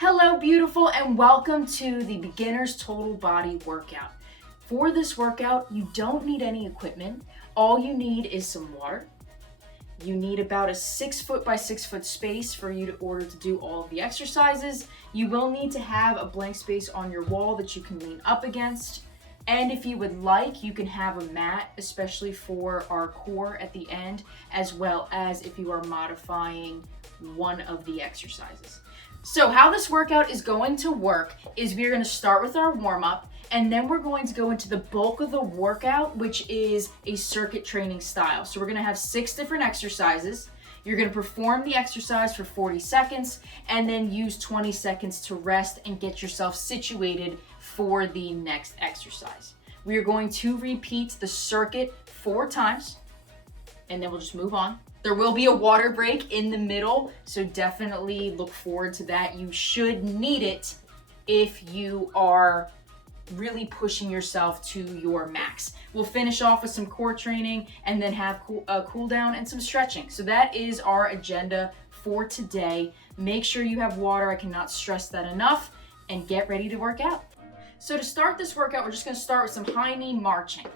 Hello, beautiful, and welcome to the Beginner's Total Body Workout. For this workout, you don't need any equipment. All you need is some water. You need about a 6 foot by 6 foot space for you to do all of the exercises. You will need to have a blank space on your wall that you can lean up against. And if you would like, you can have a mat, especially for our core at the end, as well as if you are modifying one of the exercises. So how this workout is going to work is we're going to start with our warm-up, and then we're going to go into the bulk of the workout, which is a circuit training style. So we're going to have 6 different exercises. You're going to perform the exercise for 40 seconds and then use 20 seconds to rest and get yourself situated for the next exercise. We are going to repeat the circuit 4 times, and then we'll just move on. There will be a water break in the middle, so definitely look forward to that. You should need it if you are really pushing yourself to your max. We'll finish off with some core training and then have a cool down and some stretching. So that is our agenda for today. Make sure you have water. I cannot stress that enough, and get ready to work out. So to start this workout, we're just going to start with some high knee marching.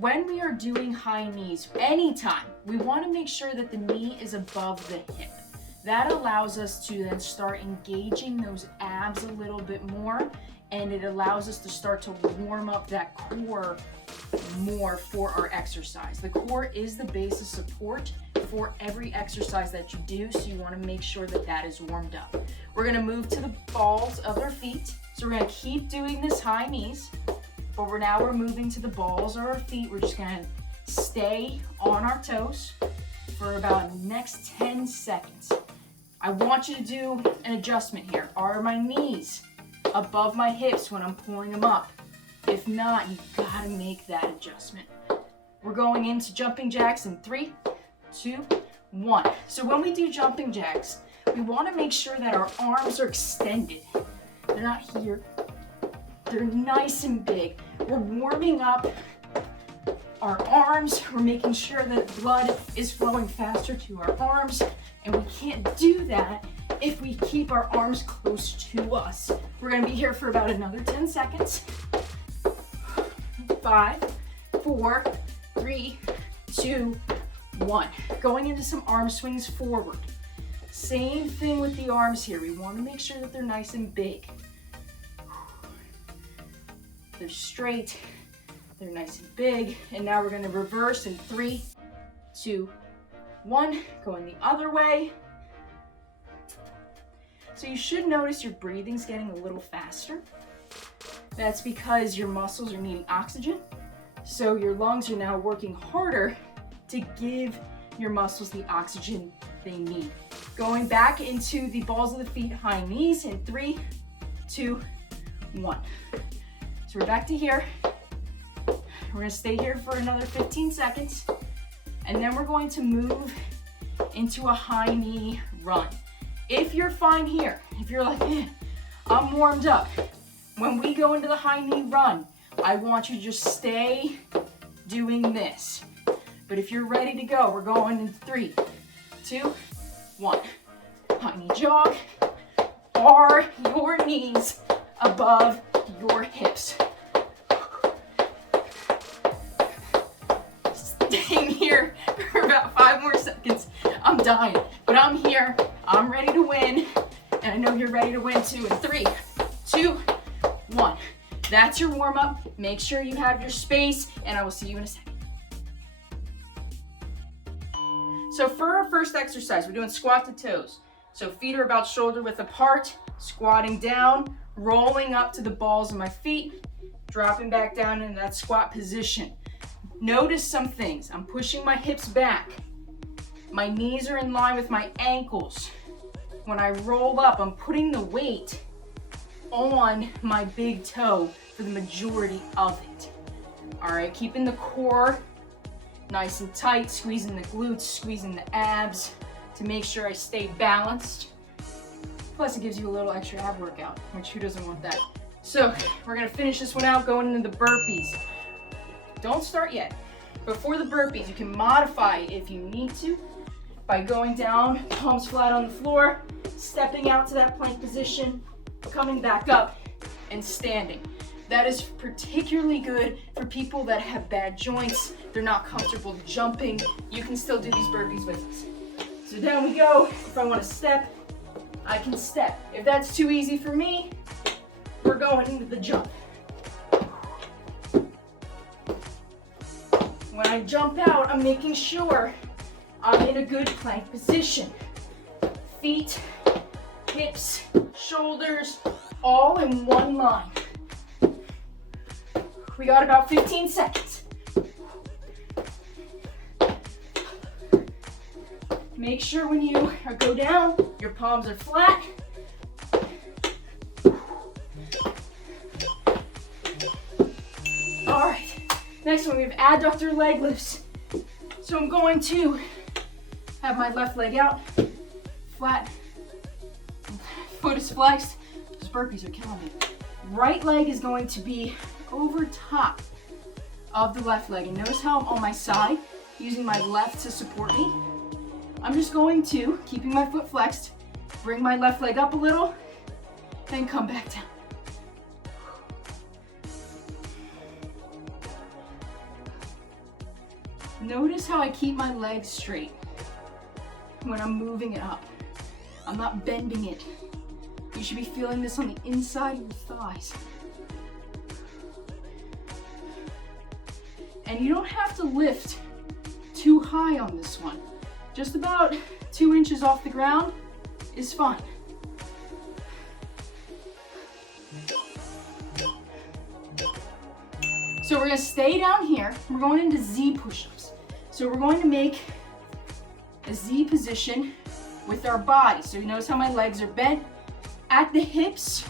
When we are doing high knees, anytime, we want to make sure that the knee is above the hip. That allows us to then start engaging those abs a little bit more, and it allows us to start to warm up that core more for our exercise. The core is the base of support for every exercise that you do, so you want to make sure that that is warmed up. We're going to move to the balls of our feet. So we're going to keep doing this high knees, but we're moving to the balls of our feet. We're just going to stay on our toes for about the next 10 seconds. I want you to do an adjustment here. Are my knees above my hips when I'm pulling them up? If not, you gotta make that adjustment. We're going into jumping jacks in 3, 2, 1. So when we do jumping jacks, we want to make sure that our arms are extended. They're not here. They're nice and big. We're warming up our arms. We're making sure that blood is flowing faster to our arms, and we can't do that if we keep our arms close to us. We're going to be here for about another 10 seconds. 5, 4, 3, 2, 1. Going into some arm swings forward. Same thing with the arms here. We want to make sure that they're nice and big. They're straight, they're nice and big. And now we're going to reverse in 3, 2, 1. Going the other way. So you should notice your breathing's getting a little faster. That's because your muscles are needing oxygen. So your lungs are now working harder to give your muscles the oxygen they need. Going back into the balls of the feet, high knees in 3, 2, 1. So we're back to here. We're going to stay here for another 15 seconds. And then we're going to move into a high knee run. If you're fine here, if you're like, I'm warmed up. When we go into the high knee run, I want you to just stay doing this. But if you're ready to go, we're going in 3, 2, 1. High knee jog. Are your knees above your hips? Staying here for about 5 more seconds. I'm dying, but I'm here. I'm ready to win, and I know you're ready to win too. In 3, 2, 1. That's your warm-up. Make sure you have your space, and I will see you in a second. So for our first exercise, we're doing squat to toes. So feet are about shoulder width apart, squatting down, rolling up to the balls of my feet, dropping back down in that squat position. Notice some things. I'm pushing my hips back. My knees are in line with my ankles. When I roll up, I'm putting the weight on my big toe for the majority of it. All right, keeping the core nice and tight, squeezing the glutes, squeezing the abs to make sure I stay balanced. Plus it gives you a little extra ab workout, which who doesn't want that? So we're gonna finish this one out going into the burpees. Don't start yet. Before the burpees, you can modify if you need to by going down, palms flat on the floor, stepping out to that plank position, coming back up, and standing. That is particularly good for people that have bad joints. They're not comfortable jumping. You can still do these burpees with us. So down we go. If I want to step, I can step. If that's too easy for me, we're going into the jump. When I jump out, I'm making sure I'm in a good plank position. Feet, hips, shoulders, all in one line. We got about 15 seconds. Make sure when you go down, your palms are flat. All right, next one we have adductor leg lifts. So I'm going to have my left leg out, flat, foot is flexed. Those burpees are killing me. Right leg is going to be over top of the left leg. And notice how I'm on my side, using my left to support me. I'm just going to, keeping my foot flexed, bring my left leg up a little, then come back down. Notice how I keep my legs straight when I'm moving it up. I'm not bending it. You should be feeling this on the inside of your thighs. And you don't have to lift too high on this one. Just about 2 inches off the ground is fine. So we're gonna stay down here. We're going into Z push-ups. So we're going to make a Z position with our body. So you notice how my legs are bent at the hips.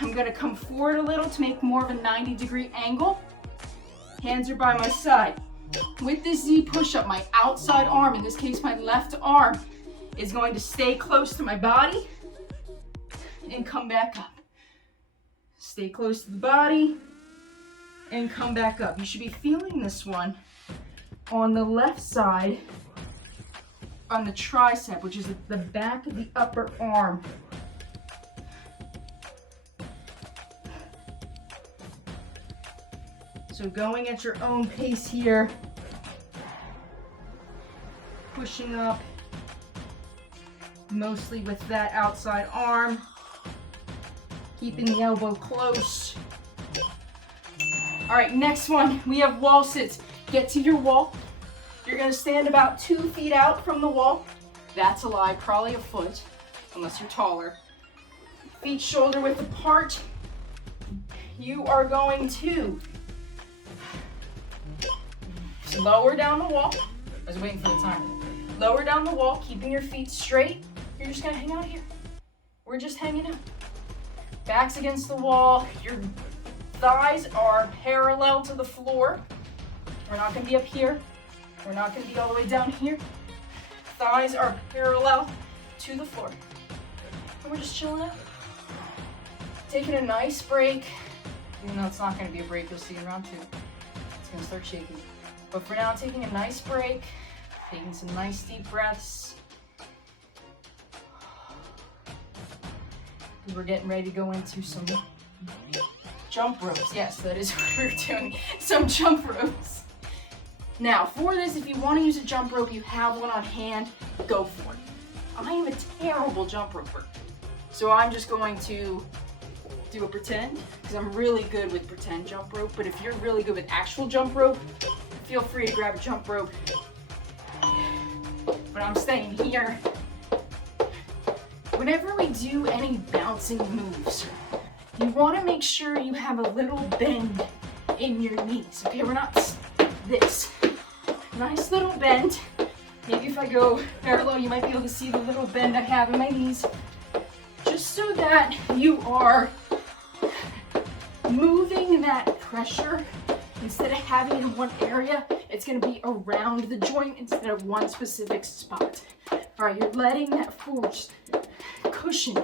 I'm gonna come forward a little to make more of a 90-degree angle. Hands are by my side. With this Z push-up, my outside arm, in this case my left arm, is going to stay close to my body and come back up. Stay close to the body and come back up. You should be feeling this one on the left side on the tricep, which is at the back of the upper arm. So going at your own pace here, pushing up, mostly with that outside arm, keeping the elbow close. All right, next one, we have wall sits. Get to your wall. You're gonna stand about 2 feet out from the wall. That's a lie, probably a foot, unless you're taller. Feet shoulder width apart. You are going to lower down the wall. I was waiting for the timer. Lower down the wall, keeping your feet straight. You're just gonna hang out here. We're just hanging out. Backs against the wall. Your thighs are parallel to the floor. We're not gonna be up here. We're not gonna be all the way down here. Thighs are parallel to the floor. And we're just chilling out. Taking a nice break. Even though it's not gonna be a break, you'll see in round 2. It's gonna start shaking. But for now, taking a nice break, taking some nice deep breaths. We're getting ready to go into some jump ropes. Yes, that is what we're doing, some jump ropes. Now, for this, if you want to use a jump rope, you have one on hand, go for it. I am a terrible jump roper, so I'm just going to do a pretend, because I'm really good with pretend jump rope, but if you're really good with actual jump rope, feel free to grab a jump rope. But I'm staying here. Whenever we do any bouncing moves, you want to make sure you have a little bend in your knees. Okay, we're not this. Nice little bend. Maybe if I go parallel, you might be able to see the little bend I have in my knees. Just so that you are moving that pressure. Instead of having it in one area, it's going to be around the joint instead of one specific spot. All right, you're letting that force cushion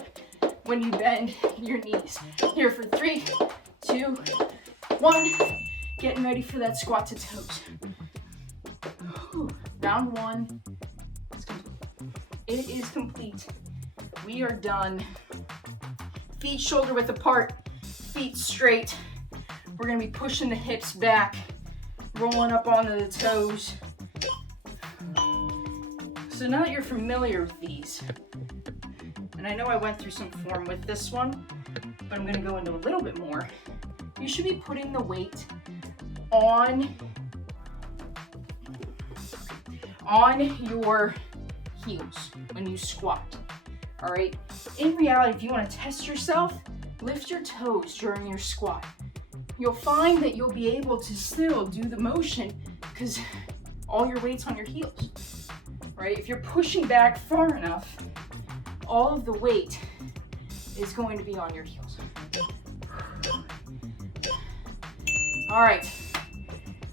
when you bend your knees. Here for 3, 2, 1. Getting ready for that squat to toes. Round 1 is complete. It is complete. We are done. Feet shoulder width apart, feet straight. We're gonna be pushing the hips back, rolling up onto the toes. So now that you're familiar with these, and I know I went through some form with this one, but I'm gonna go into a little bit more. You should be putting the weight on your heels when you squat, all right? In reality, if you wanna test yourself, lift your toes during your squat. You'll find that you'll be able to still do the motion because all your weight's on your heels, right? If you're pushing back far enough, all of the weight is going to be on your heels. All right,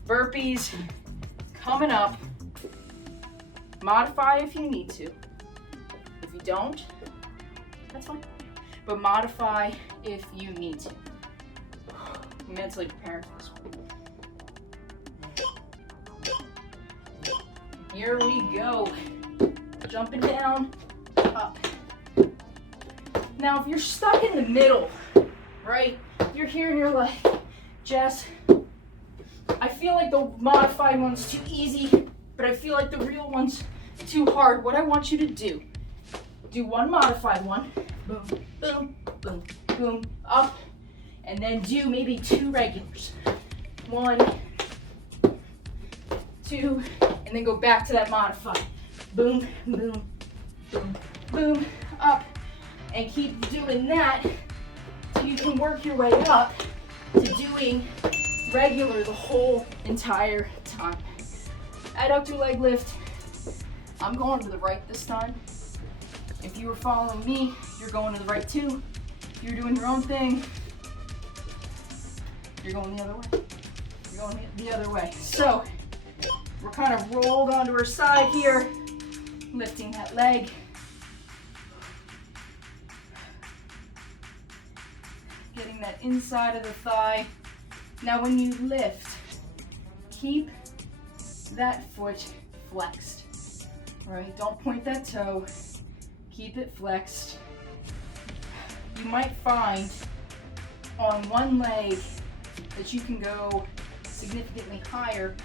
burpees coming up. Modify if you need to. If you don't, that's fine. But modify if you need to. Mentally prepared for this one. Here we go. Jumping down, up. Now, if you're stuck in the middle, right? You're here and you're like, Jess, I feel like the modified one's too easy, but I feel like the real one's too hard. What I want you to do one modified one, boom, boom, boom, boom, up, and then do maybe 2 regulars. 1, 2, and then go back to that modified. Boom, boom, boom, boom, up, and keep doing that so you can work your way up to doing regular the whole entire time. Adductor leg lift. I'm going to the right this time. If you were following me, you're going to the right too. If you're doing your own thing, you're going the other way. You're going the other way. So we're kind of rolled onto our side here, lifting that leg. Getting that inside of the thigh. Now when you lift, keep that foot flexed. All right, don't point that toe. Keep it flexed. You might find on one leg that you can go significantly higher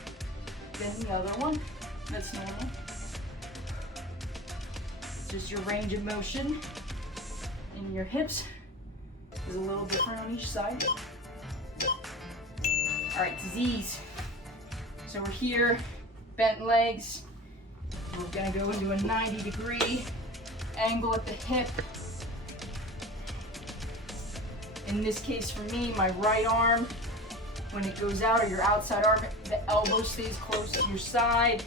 than the other one. That's normal. Just your range of motion in your hips is a little different on each side. All right, Z's. So we're here, bent legs. We're gonna go into a 90-degree angle at the hip. In this case for me, my right arm, when it goes out, or your outside arm, the elbow stays close to your side.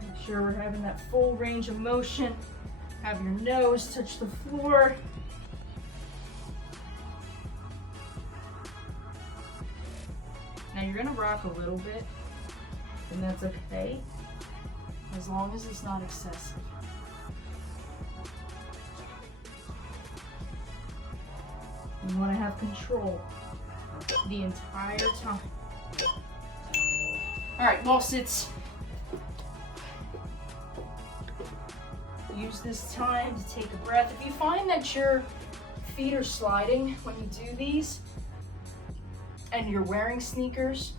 Make sure we're having that full range of motion. Have your nose touch the floor. Now you're gonna rock a little bit, and that's okay, as long as it's not excessive. You wanna have control the entire time. All right, wall sits. Use this time to take a breath. If you find that your feet are sliding when you do these, and you're wearing sneakers,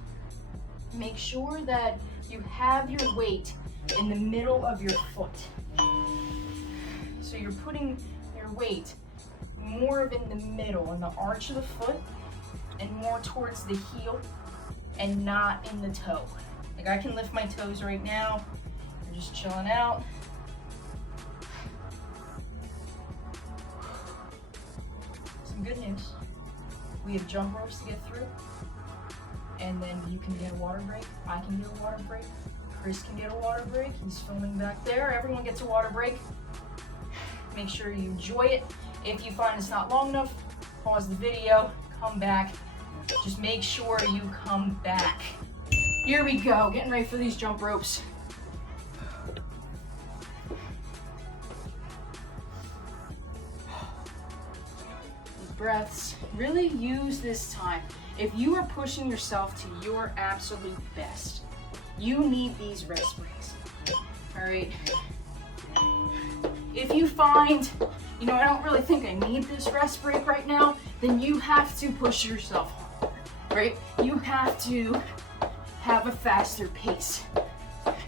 make sure that you have your weight in the middle of your foot. So you're putting your weight more of in the middle, in the arch of the foot, and more towards the heel, and not in the toe. Like I can lift my toes right now. I'm just chilling out. Some good news. We have jump ropes to get through, and then you can get a water break. I can get a water break. Chris can get a water break. He's filming back there. Everyone gets a water break. Make sure you enjoy it. If you find it's not long enough, pause the video, come back. Just make sure you come back. Here we go, getting ready for these jump ropes. breaths. Really use this time. If you are pushing yourself to your absolute best, you need these rest breaks. All right. If you find, I don't really think I need this rest break right now, then you have to push yourself harder, right? You have to have a faster pace.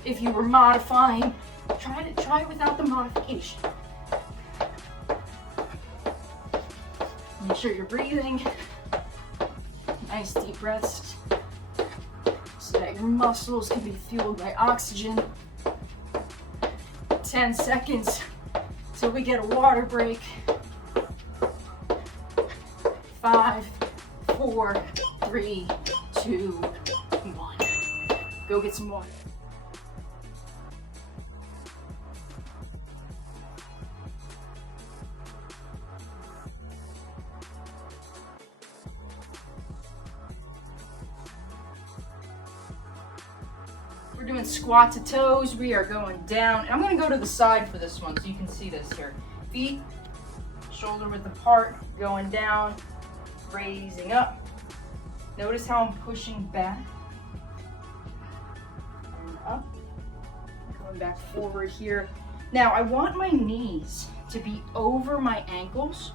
If you were modifying, try it without the modification. Make sure you're breathing. Nice deep breaths so that your muscles can be fueled by oxygen. 10 seconds till we get a water break. 5, 4, 3, 2, 1. Go get some water. We're doing squat to toes. We are going down. And I'm going to go to the side for this one so you can see this here. Feet, shoulder width apart, going down, raising up. Notice how I'm pushing back and up. Going back forward here. Now I want my knees to be over my ankles,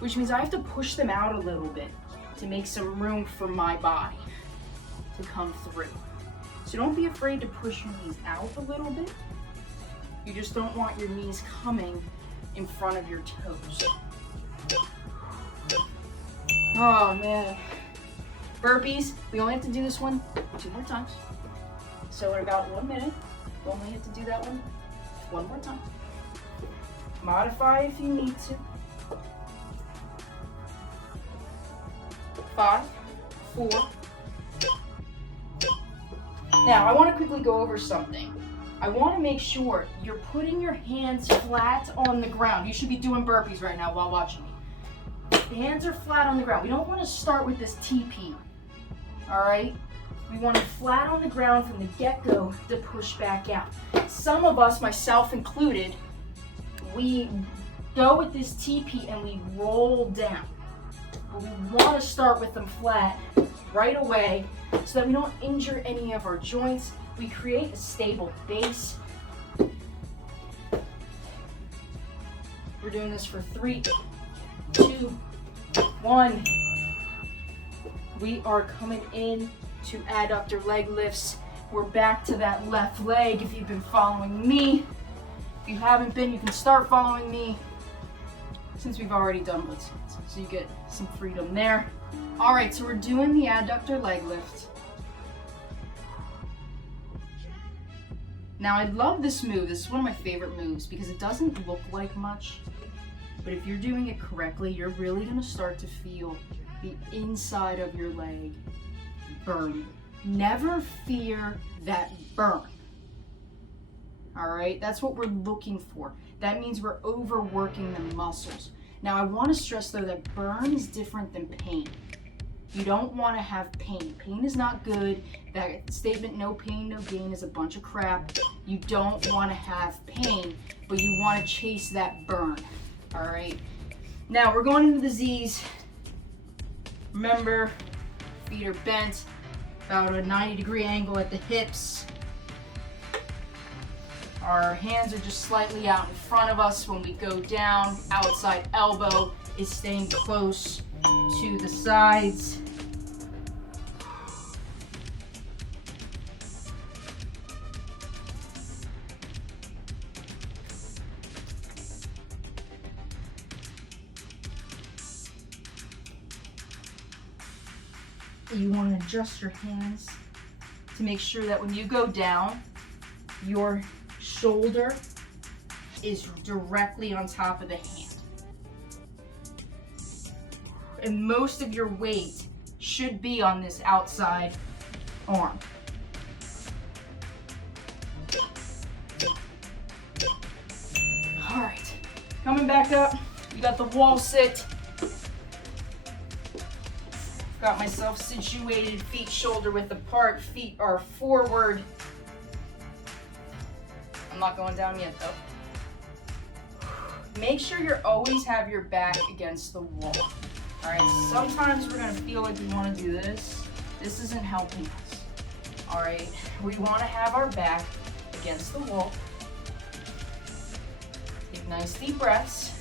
which means I have to push them out a little bit to make some room for my body to come through. So don't be afraid to push your knees out a little bit. You just don't want your knees coming in front of your toes. Oh man. Burpees, we only have to do this one 2 more times. So in about 1 minute, we only have to do that one more time. Modify if you need to. 5, 4. Now, I want to quickly go over something. I want to make sure you're putting your hands flat on the ground. You should be doing burpees right now while watching me. The hands are flat on the ground. We don't want to start with this TP. All right? We want it flat on the ground from the get-go to push back out. Some of us, myself included, we go with this TP and we roll down. But we want to start with them flat right away so that we don't injure any of our joints. We create a stable base. We're doing this for 3, 2, 1. We are coming in to adductor leg lifts. We're back to that left leg if you've been following me. If you haven't been, you can start following me since we've already done what's so you get some freedom there. All right, so we're doing the adductor leg lift. Now I love this move. This is one of my favorite moves because it doesn't look like much, but if you're doing it correctly, you're really gonna start to feel the inside of your leg burn. Never fear that burn. All right, that's what we're looking for. That means we're overworking the muscles. Now I want to stress though that burn is different than pain. You don't want to have pain. Pain is not good. That statement, no pain, no gain, is a bunch of crap. You don't want to have pain, but you want to chase that burn. All right. Now we're going into the Z's. Remember, feet are bent, about a 90-degree angle at the hips. Our hands are just slightly out in front of us when we go down. Outside elbow is staying close to the sides. You want to adjust your hands to make sure that when you go down, your shoulder is directly on top of the hand. And most of your weight should be on this outside arm. All right, coming back up, you got the wall sit. Got myself situated, feet shoulder width apart, feet are forward. I'm not going down yet though. Make sure you always have your back against the wall. All right, sometimes we're gonna feel like we wanna do this. This isn't helping us. All right, we wanna have our back against the wall. Take nice deep breaths.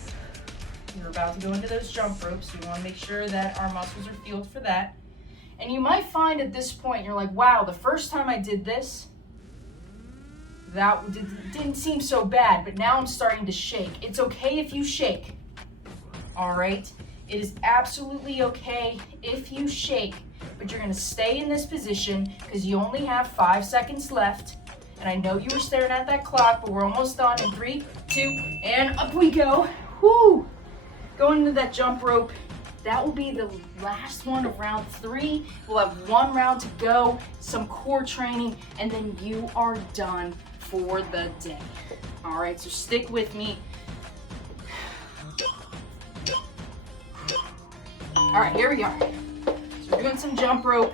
We're about to go into those jump ropes. We wanna make sure that our muscles are fueled for that. And you might find at this point, you're like, wow, the first time I did this, that didn't seem so bad, but now I'm starting to shake. It's okay if you shake, all right? It is absolutely okay if you shake, but you're gonna stay in this position because you only have 5 seconds left. And I know you were staring at that clock, but we're almost done in 3, 2, and up we go. Whoo! Going into that jump rope. That will be the last one of round 3. We'll have 1 round to go, some core training, and then you are done for the day. All right, so stick with me. All right, here we are. So we're doing some jump rope.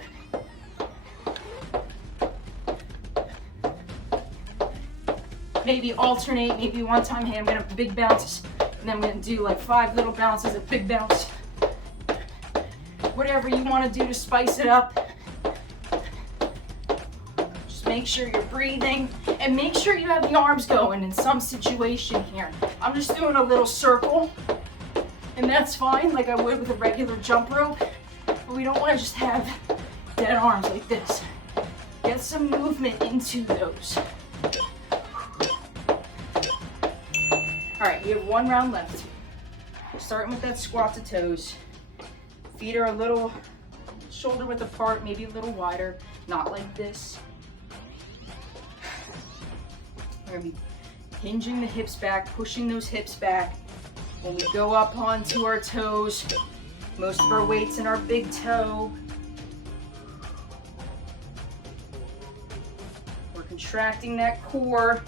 Maybe alternate, maybe one time, hey, I'm gonna have big bounces, and then I'm gonna do like 5 little bounces, a big bounce. Whatever you want to do to spice it up. Just make sure you're breathing and make sure you have the arms going in some situation here. I'm just doing a little circle, and that's fine, like I would with a regular jump rope, but we don't want to just have dead arms like this. Get some movement into those. All right, we have 1 round left. Starting with that squat to toes. Feet are a little shoulder width apart, maybe a little wider, not like this. We're gonna be hinging the hips back, pushing those hips back. When we go up onto our toes, most of our weight's in our big toe. We're contracting that core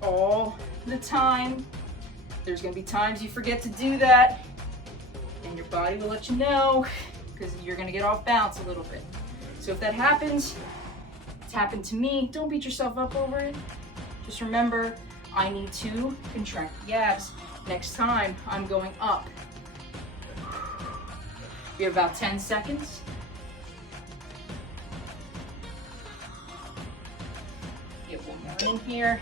all the time. There's gonna be times you forget to do that, and your body will let you know because you're gonna get off balance a little bit. So if that happens, it's happened to me, don't beat yourself up over it. Just remember, I need to contract the abs. Next time, I'm going up. We have about 10 seconds. Get 1 more in here.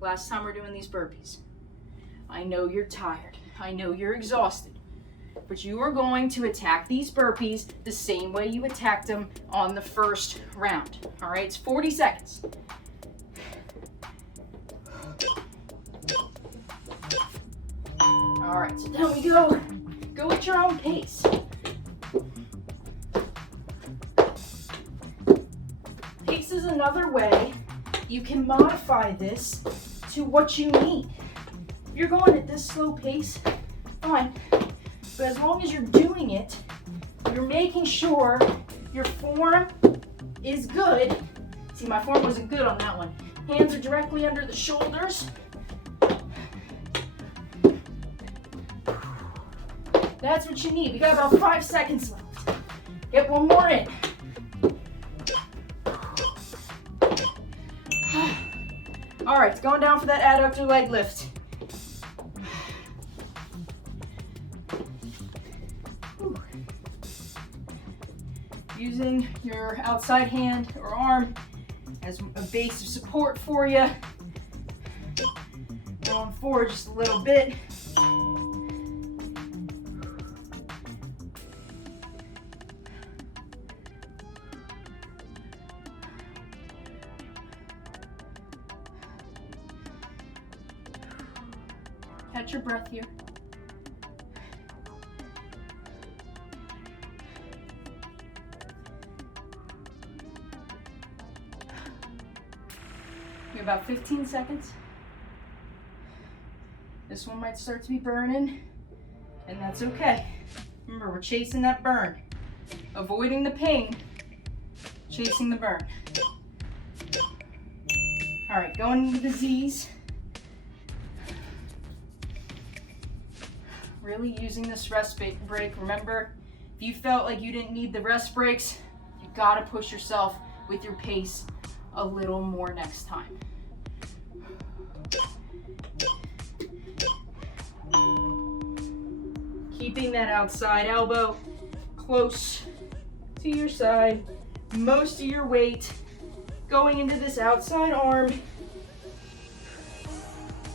Last time we're doing these burpees. I know you're tired. I know you're exhausted. But you are going to attack these burpees the same way you attacked them on the first round. All right, it's 40 seconds. All right, so down we go. Go at your own pace. Pace is another way you can modify this to what you need. If you're going at this slow pace, fine. But as long as you're doing it, you're making sure your form is good. See, my form wasn't good on that one. Hands are directly under the shoulders. That's what you need. We got about 5 seconds left. Get 1 more in. All right, going down for that adductor leg lift. Using your outside hand or arm as a base of support for you. Going forward just a little bit. Catch your breath here. You have about 15 seconds. This one might start to be burning, and that's okay. Remember, we're chasing that burn. Avoiding the pain, chasing the burn. All right, going into the Z's. Really using this rest break. Remember, if you felt like you didn't need the rest breaks, you gotta push yourself with your pace a little more next time. Keeping that outside elbow close to your side. Most of your weight going into this outside arm.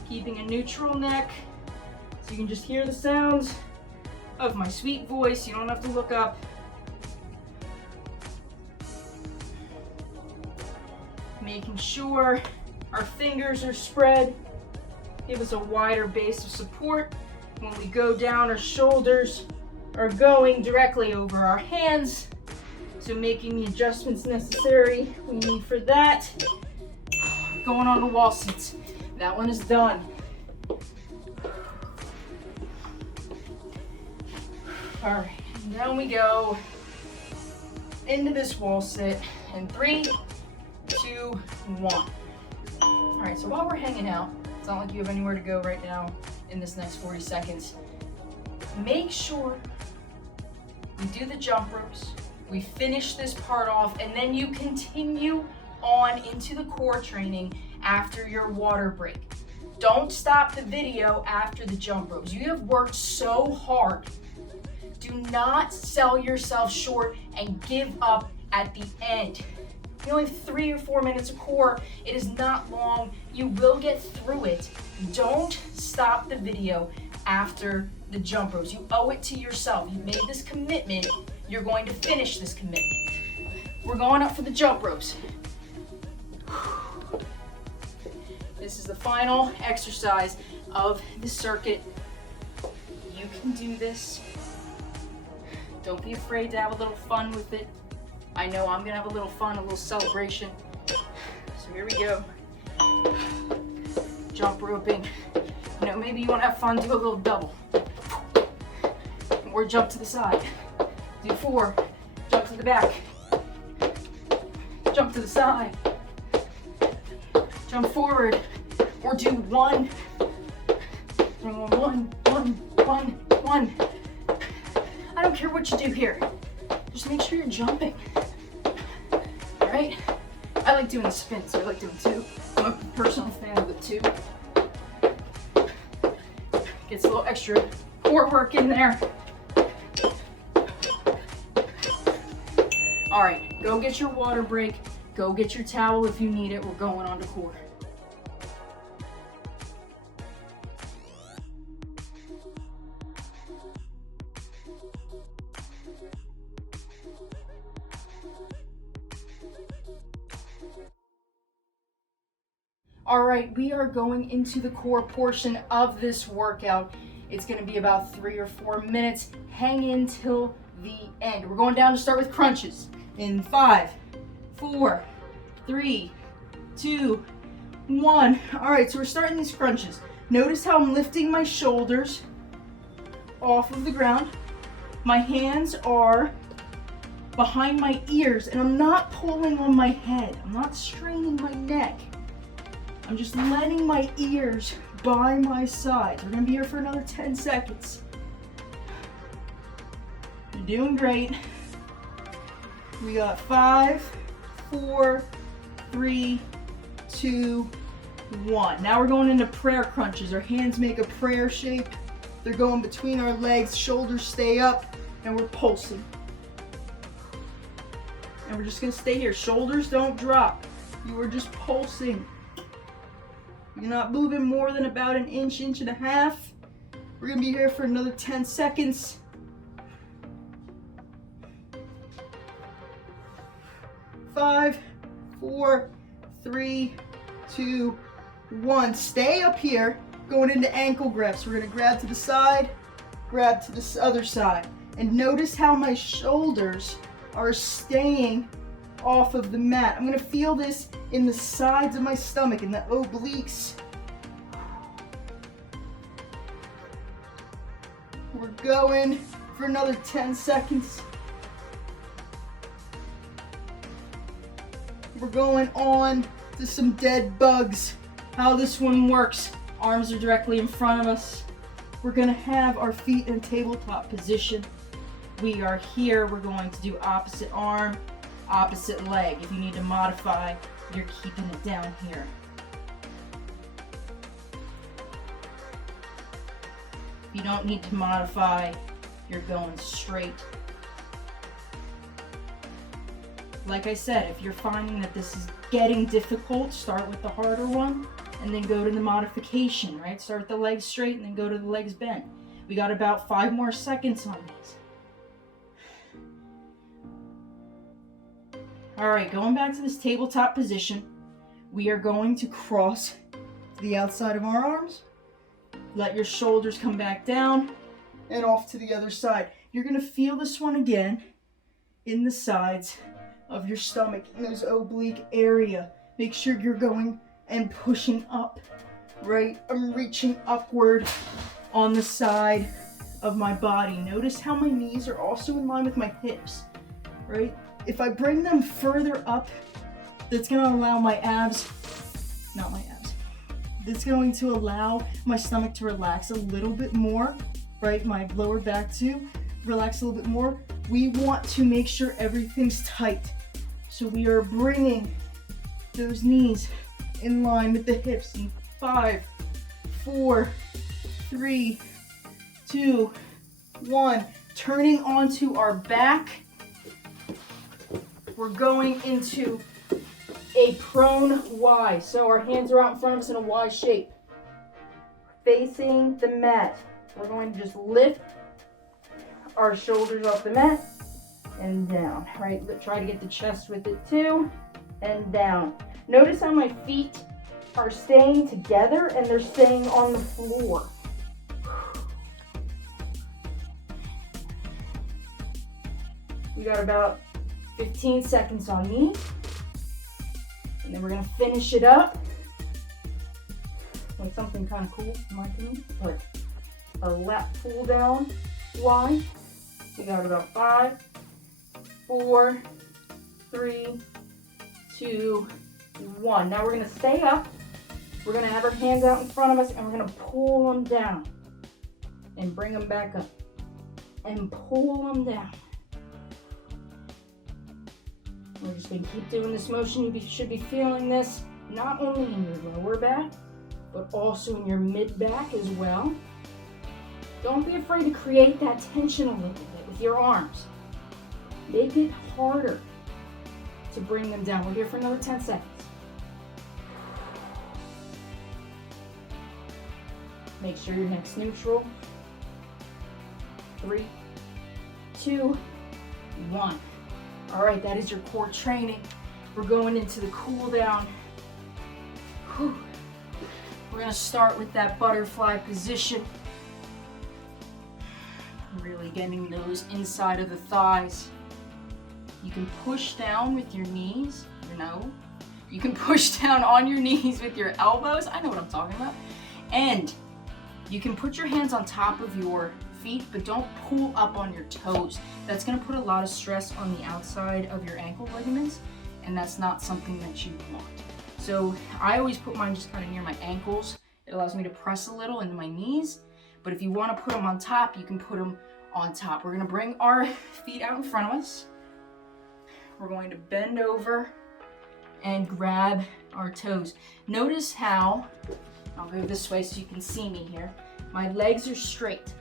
Keeping a neutral neck so you can just hear the sounds of my sweet voice. You don't have to look up. Making sure our fingers are spread. Give us a wider base of support. When we go down, our shoulders are going directly over our hands. So making the adjustments necessary we need for that. Going on to wall sits. That one is done. All right, down we go into this wall sit in 3, 2, 1. All right, so while we're hanging out, it's not like you have anywhere to go right now in this next 40 seconds. Make sure we do the jump ropes, we finish this part off, and then you continue on into the core training after your water break. Don't stop the video after the jump ropes. You have worked so hard. Do not sell yourself short and give up at the end. You only have 3 or 4 minutes of core. It is not long. You will get through it. Don't stop the video after the jump ropes. You owe it to yourself. You made this commitment. You're going to finish this commitment. We're going up for the jump ropes. This is the final exercise of the circuit. You can do this. Don't be afraid to have a little fun with it. I know I'm gonna have a little fun, a little celebration. So here we go. Jump roping. You know, maybe you wanna have fun, do a little double. Or jump to the side. Do 4, jump to the back. Jump to the side. Jump forward. Or do 1. 1, 1, 1, 1. I don't care what you do here. Just make sure you're jumping. All right? I like doing the spins, so I like doing 2. I'm a personal fan of the 2. Gets a little extra core work in there. All right, go get your water break. Go get your towel if you need it. We're going on to core. All right, we are going into the core portion of this workout. It's gonna be about 3 or 4 minutes. Hang in till the end. We're going down to start with crunches. In 5, 4, 3, 2, 1. All right, so we're starting these crunches. Notice how I'm lifting my shoulders off of the ground. My hands are behind my ears, and I'm not pulling on my head. I'm not straining my neck. I'm just letting my ears by my sides. We're gonna be here for another 10 seconds. You're doing great. We got 5, 4, 3, 2, 1. Now we're going into prayer crunches. Our hands make a prayer shape. They're going between our legs, shoulders stay up, and we're pulsing. And we're just gonna stay here. Shoulders don't drop. You are just pulsing. You're not moving more than about an inch, inch and a half. We're gonna be here for another 10 seconds. 5, 4, 3, 2, 1. Stay up here, going into ankle grabs. We're gonna grab to the side, grab to this other side. And notice how my shoulders are staying off of the mat. I'm gonna feel this in the sides of my stomach, in the obliques. We're going for another 10 seconds. We're going on to some dead bugs. How this one works, arms are directly in front of us. We're gonna have our feet in tabletop position. We are here, we're going to do opposite arm, opposite leg. If you need to modify, you're keeping it down here. If you don't need to modify, you're going straight. Like I said, if you're finding that this is getting difficult, start with the harder one and then go to the modification, right? Start with the legs straight and then go to the legs bent. We got about 5 more seconds on these. All right, going back to this tabletop position, we are going to cross to the outside of our arms. Let your shoulders come back down and off to the other side. You're gonna feel this one again in the sides of your stomach, in those oblique area. Make sure you're going and pushing up, right? I'm reaching upward on the side of my body. Notice how my knees are also in line with my hips, right? If I bring them further up, that's gonna allow my abs, not my abs, that's going to allow my stomach to relax a little bit more, right? My lower back to relax a little bit more. We want to make sure everything's tight. So we are bringing those knees in line with the hips in 5, 4, 3, 2, 1. Turning onto our back. We're going into a prone Y. So our hands are out in front of us in a Y shape. Facing the mat. We're going to just lift our shoulders off the mat and down, right? Try to get the chest with it too, and down. Notice how my feet are staying together and they're staying on the floor. We got about 15 seconds on these. And then we're gonna finish it up with something kind of cool, in my opinion, like a lat pull down Y. We got about 5, 4, 3, 2, 1. Now we're gonna stay up. We're gonna have our hands out in front of us and we're gonna pull them down and bring them back up and pull them down. We're just gonna keep doing this motion. You should be feeling this not only in your lower back, but also in your mid back as well. Don't be afraid to create that tension a little bit with your arms. Make it harder to bring them down. We're here for another 10 seconds. Make sure your neck's neutral. 3, 2, 1. All right, that is your core training. We're going into the cool down. Whew. We're gonna start with that butterfly position. Really getting those inside of the thighs. You can push down with your knees, you can push down on your knees with your elbows. I know what I'm talking about. And you can put your hands on top of your feet, but don't pull up on your toes. That's gonna put a lot of stress on the outside of your ankle ligaments, and that's not something that you want. So I always put mine just kind of near my ankles. It allows me to press a little into my knees, but if you wanna put them on top, you can put them on top. We're gonna bring our feet out in front of us. We're going to bend over and grab our toes. Notice how, I'll go this way so you can see me here. My legs are straight,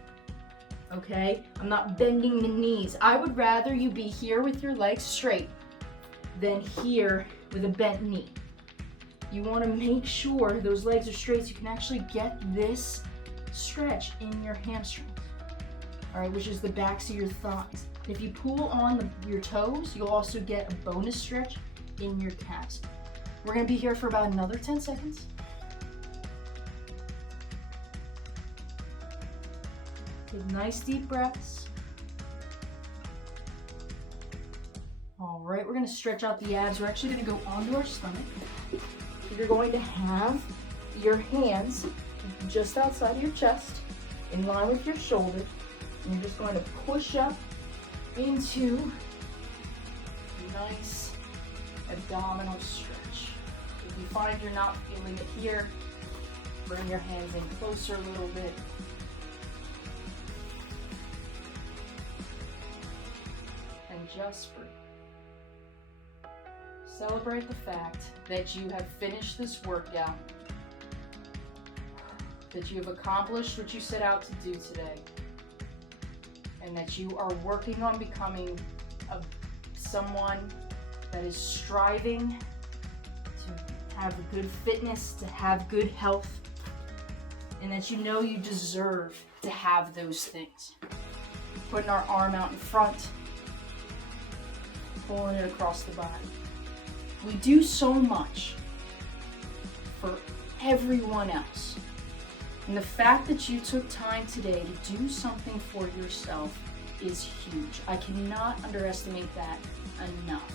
okay? I'm not bending the knees. I would rather you be here with your legs straight than here with a bent knee. You wanna make sure those legs are straight so you can actually get this stretch in your hamstrings, all right, which is the backs of your thighs. If you pull on your toes, you'll also get a bonus stretch in your calves. We're gonna be here for about another 10 seconds. Take nice deep breaths. All right, we're gonna stretch out the abs. We're actually gonna go onto our stomach. You're going to have your hands just outside of your chest, in line with your shoulder. And you're just going to push up into a nice abdominal stretch. If you find you're not feeling it here, bring your hands in closer a little bit. And just breathe. Celebrate the fact that you have finished this workout, that you have accomplished what you set out to do today. and that you are working on becoming someone that is striving to have good fitness, to have good health, and that you know you deserve to have those things. Putting our arm out in front, pulling it across the body. We do so much for everyone else. And the fact that you took time today to do something for yourself is huge. I cannot underestimate that enough.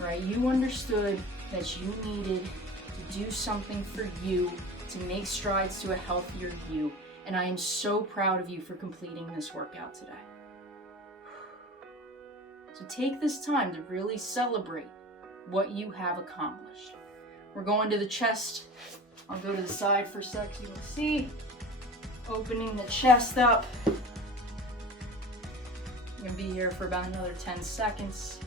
Right? You understood that you needed to do something for you to make strides to a healthier you. And I am so proud of you for completing this workout today. So take this time to really celebrate what you have accomplished. We're going to the chest. I'll go to the side for a sec so you can see. Opening the chest up. I'm going to be here for about another 10 seconds.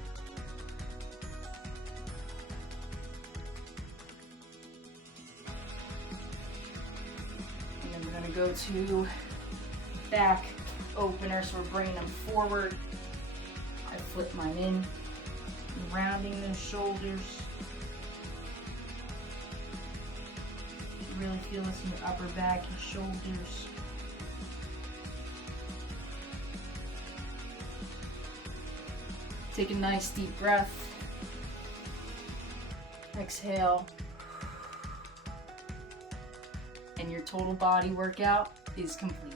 And then we're going to go to back opener, so we're bringing them forward. I flip mine in, rounding those shoulders. Really feel this in your upper back, your shoulders. Take a nice deep breath. Exhale. And your total body workout is complete.